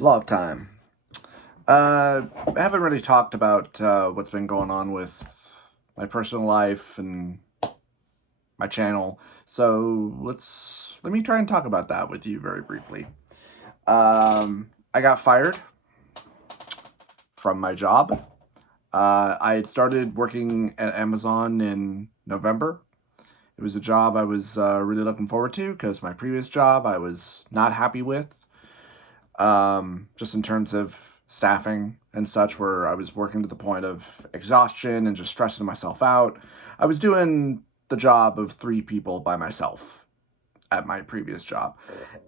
Vlog time. I haven't really talked about what's been going on with my personal life and my channel, so let me try and talk about that with you very briefly. I got fired from my job. I had started working at Amazon in November. It was a job I was really looking forward to because my previous job I was not happy with. Just in terms of staffing and such, where I was working to the point of exhaustion and just stressing myself out. I was doing the job of 3 people by myself at my previous job.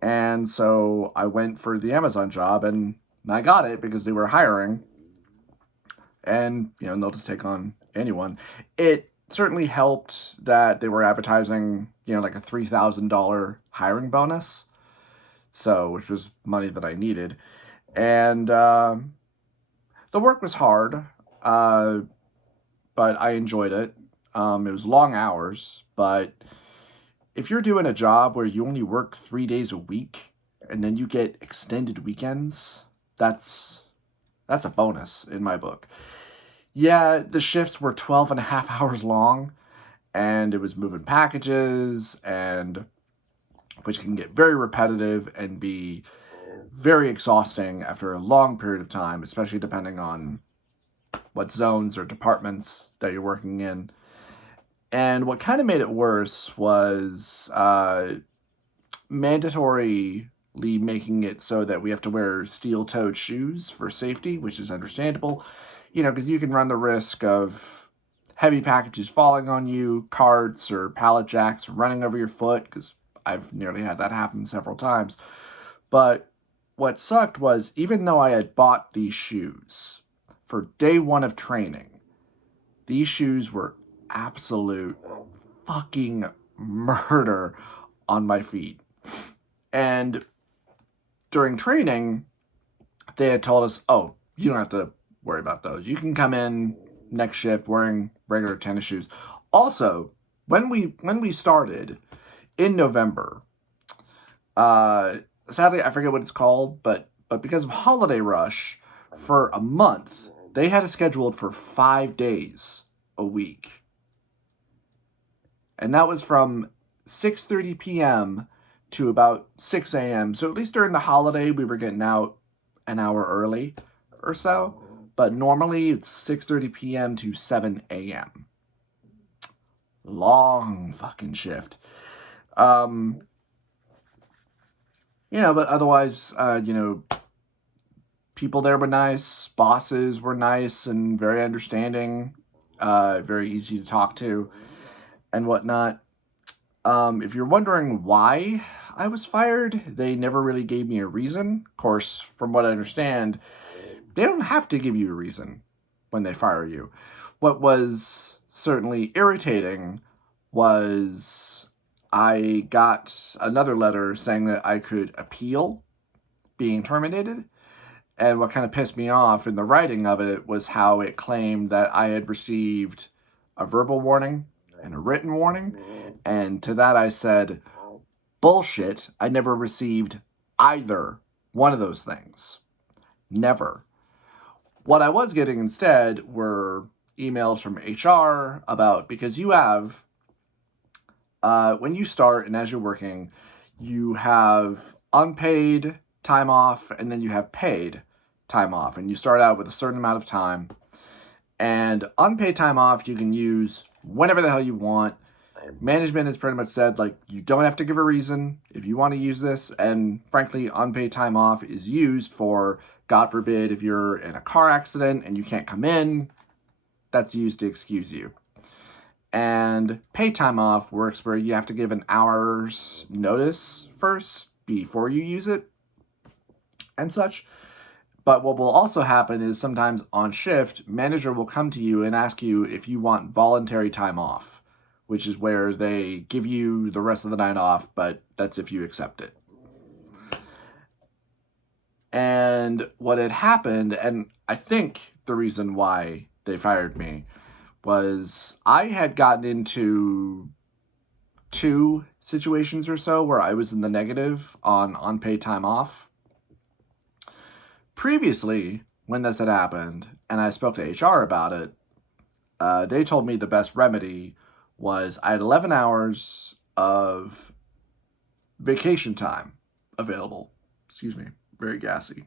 And so I went for the Amazon job and I got it because they were hiring and, they'll just take on anyone. It certainly helped that they were advertising, like a $3,000 hiring bonus. So, which was money that I needed. And the work was hard, uh, but I enjoyed it. It was long hours, but if you're doing a job where you only work 3 days a week and then you get extended weekends, that's a bonus in my book. Yeah, the shifts were 12 and a half hours long, and it was moving packages, and which can get very repetitive and be very exhausting after a long period of time, especially depending on what zones or departments that you're working in. And what kind of made it worse was mandatorily making it so that we have to wear steel-toed shoes for safety, which is understandable, because you can run the risk of heavy packages falling on you, carts or pallet jacks running over your foot, because I've nearly had that happen several times. But what sucked was, even though I had bought these shoes for day one of training, these shoes were absolute fucking murder on my feet. And during training, they had told us, oh, you don't have to worry about those. You can come in next shift wearing regular tennis shoes. Also, when we started in November, sadly I forget what it's called, but because of holiday rush, for a month they had it scheduled for 5 days a week, and that was from 6:30 p.m. to about 6 a.m. So at least during the holiday we were getting out an hour early or so, but normally it's 6:30 p.m. to 7 a.m. Long fucking shift. But otherwise, people there were nice, bosses were nice and very understanding, very easy to talk to, and whatnot. If you're wondering why I was fired, they never really gave me a reason. Of course, from what I understand, they don't have to give you a reason when they fire you. What was certainly irritating was I got another letter saying that I could appeal being terminated. And what kind of pissed me off in the writing of it was how it claimed that I had received a verbal warning and a written warning. And to that I said, bullshit. I never received either one of those things. Never. What I was getting instead were emails from HR about, because you have, when you start and as you're working, you have unpaid time off and then you have paid time off. And you start out with a certain amount of time. And unpaid time off you can use whenever the hell you want. Management has pretty much said, like, you don't have to give a reason if you want to use this. And frankly, unpaid time off is used for, God forbid, if you're in a car accident and you can't come in, that's used to excuse you. And paid time off works where you have to give an hour's notice first before you use it and such. But what will also happen is sometimes on shift, manager will come to you and ask you if you want voluntary time off, which is where they give you the rest of the night off, but that's if you accept it. And what had happened, and I think the reason why they fired me, was I had gotten into 2 situations or so where I was in the negative on unpaid time off. Previously, when this had happened, and I spoke to HR about it, they told me the best remedy was I had 11 hours of vacation time available. Excuse me, very gassy.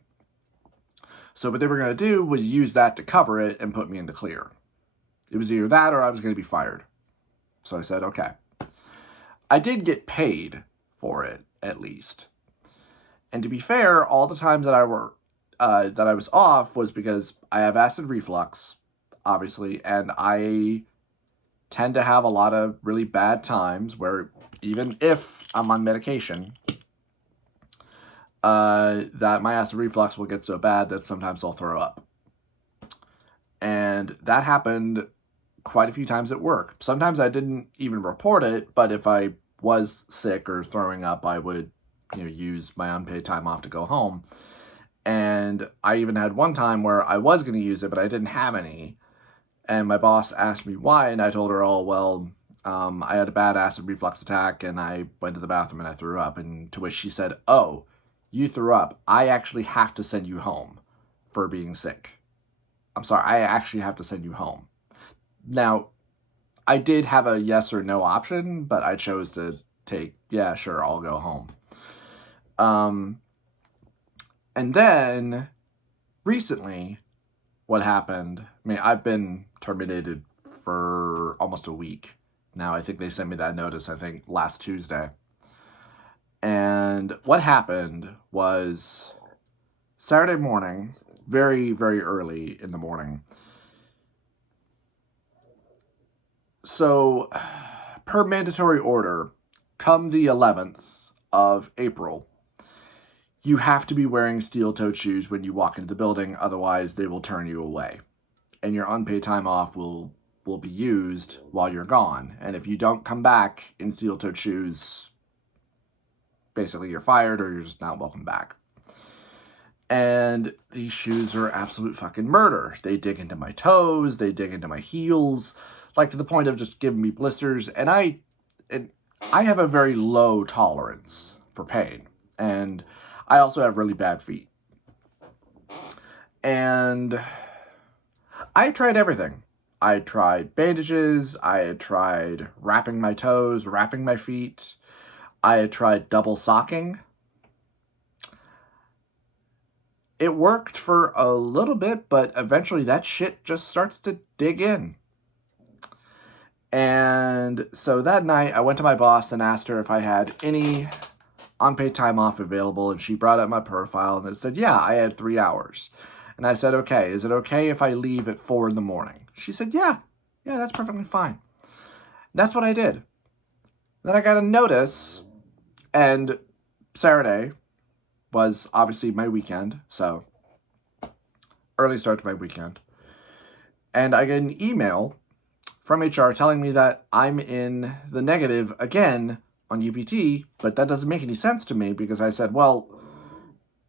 So what they were going to do was use that to cover it and put me in the clear. It was either that or I was going to be fired. So I said, okay. I did get paid for it, at least. And to be fair, all the times that I was off was because I have acid reflux, obviously, and I tend to have a lot of really bad times where even if I'm on medication, that my acid reflux will get so bad that sometimes I'll throw up. And that happened quite a few times at work. Sometimes I didn't even report it, but if I was sick or throwing up, I would, use my unpaid time off to go home. And I even had one time where I was going to use it, but I didn't have any. And my boss asked me why, and I told her, oh, well, I had a bad acid reflux attack, and I went to the bathroom and I threw up. And to which she said, oh, you threw up. I actually have to send you home for being sick. I'm sorry, I actually have to send you home. Now, I did have a yes or no option, but I chose to take, yeah, sure, I'll go home. And then, recently, what happened, I've been terminated for almost a week. Now, I think they sent me that notice, last Tuesday. And what happened was Saturday morning, very, very early in the morning. So, per mandatory order, come the 11th of April, you have to be wearing steel-toed shoes when you walk into the building, otherwise they will turn you away. And your unpaid time off will be used while you're gone. And if you don't come back in steel-toed shoes, basically you're fired or you're just not welcome back. And these shoes are absolute fucking murder. They dig into my toes, they dig into my heels, like to the point of just giving me blisters. And I have a very low tolerance for pain. And I also have really bad feet. And I tried everything. I tried bandages, I had tried wrapping my toes, wrapping my feet, I had tried double socking. It worked for a little bit, but eventually that shit just starts to dig in. And so that night, I went to my boss and asked her if I had any unpaid time off available, and she brought up my profile, and it said, yeah, I had 3 hours. And I said, okay, is it okay if I leave at 4 in the morning? She said, yeah, that's perfectly fine. That's what I did. Then I got a notice, and Saturday was obviously my weekend, so early start to my weekend. And I get an email from HR telling me that I'm in the negative again on UPT, but that doesn't make any sense to me because I said, well,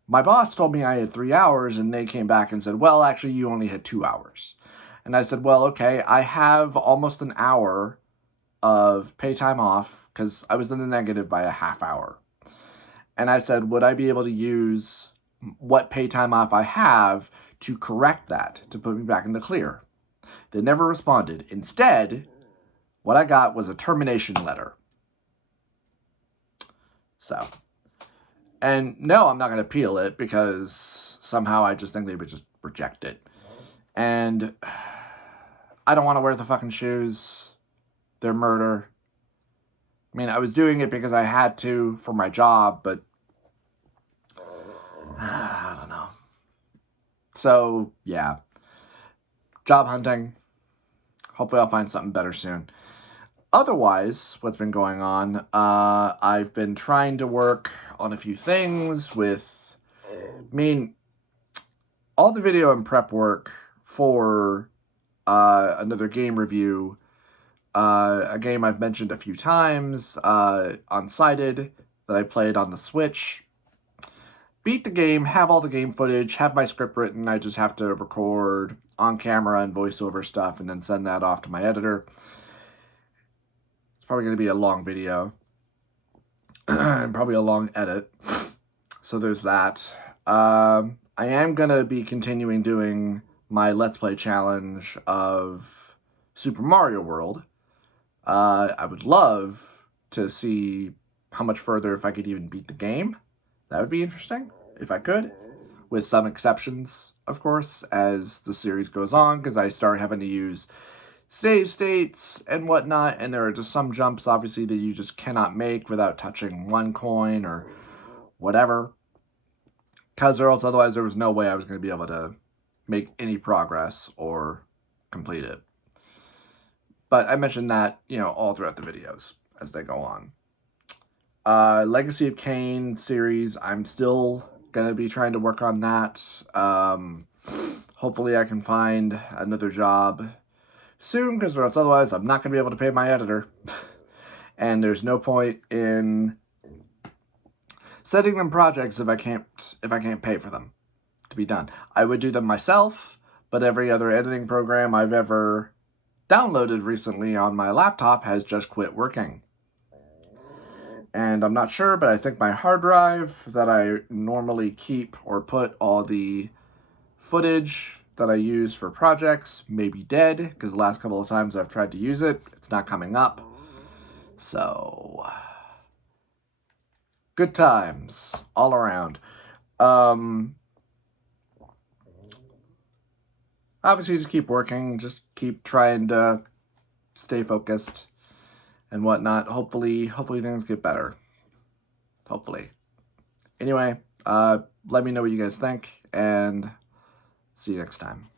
my boss told me I had 3 hours, and they came back and said, well, actually, you only had 2 hours. And I said, well, okay, I have almost an hour of pay time off because I was in the negative by a half hour. And I said, would I be able to use what pay time off I have to correct that, to put me back in the clear? They never responded. Instead, what I got was a termination letter. So, and no, I'm not going to appeal it because somehow I just think they would just reject it. And I don't want to wear the fucking shoes. They're murder. I was doing it because I had to for my job, but I don't know. So, yeah. Job hunting. Hopefully I'll find something better soon. Otherwise, what's been going on, I've been trying to work on a few things with, all the video and prep work for another game review, a game I've mentioned a few times, Unsighted, that I played on the Switch. Beat the game, have all the game footage, have my script written, I just have to record on camera and voiceover stuff and then send that off to my editor. It's probably going to be a long video. And probably a long edit. So there's that. I am going to be continuing doing my Let's Play challenge of Super Mario World. I would love to see how much further if I could even beat the game. That would be interesting, if I could. With some exceptions, of course, as the series goes on, because I start having to use save states and whatnot, and there are just some jumps, obviously, that you just cannot make without touching one coin or whatever. Because or else otherwise there was no way I was going to be able to make any progress or complete it. But I mentioned that, all throughout the videos as they go on. Legacy of Kain series, I'm still going to be trying to work on that. Hopefully I can find another job soon, because or else otherwise I'm not going to be able to pay my editor. And there's no point in setting them projects if I can't pay for them to be done. I would do them myself, but every other editing program I've ever downloaded recently on my laptop has just quit working. And I'm not sure, but I think my hard drive that I normally keep or put all the footage that I use for projects may be dead, because the last couple of times I've tried to use it, it's not coming up. So, good times all around. Obviously, just keep working, just keep trying to stay focused and whatnot. Hopefully things get better. Hopefully. Anyway, let me know what you guys think, and see you next time.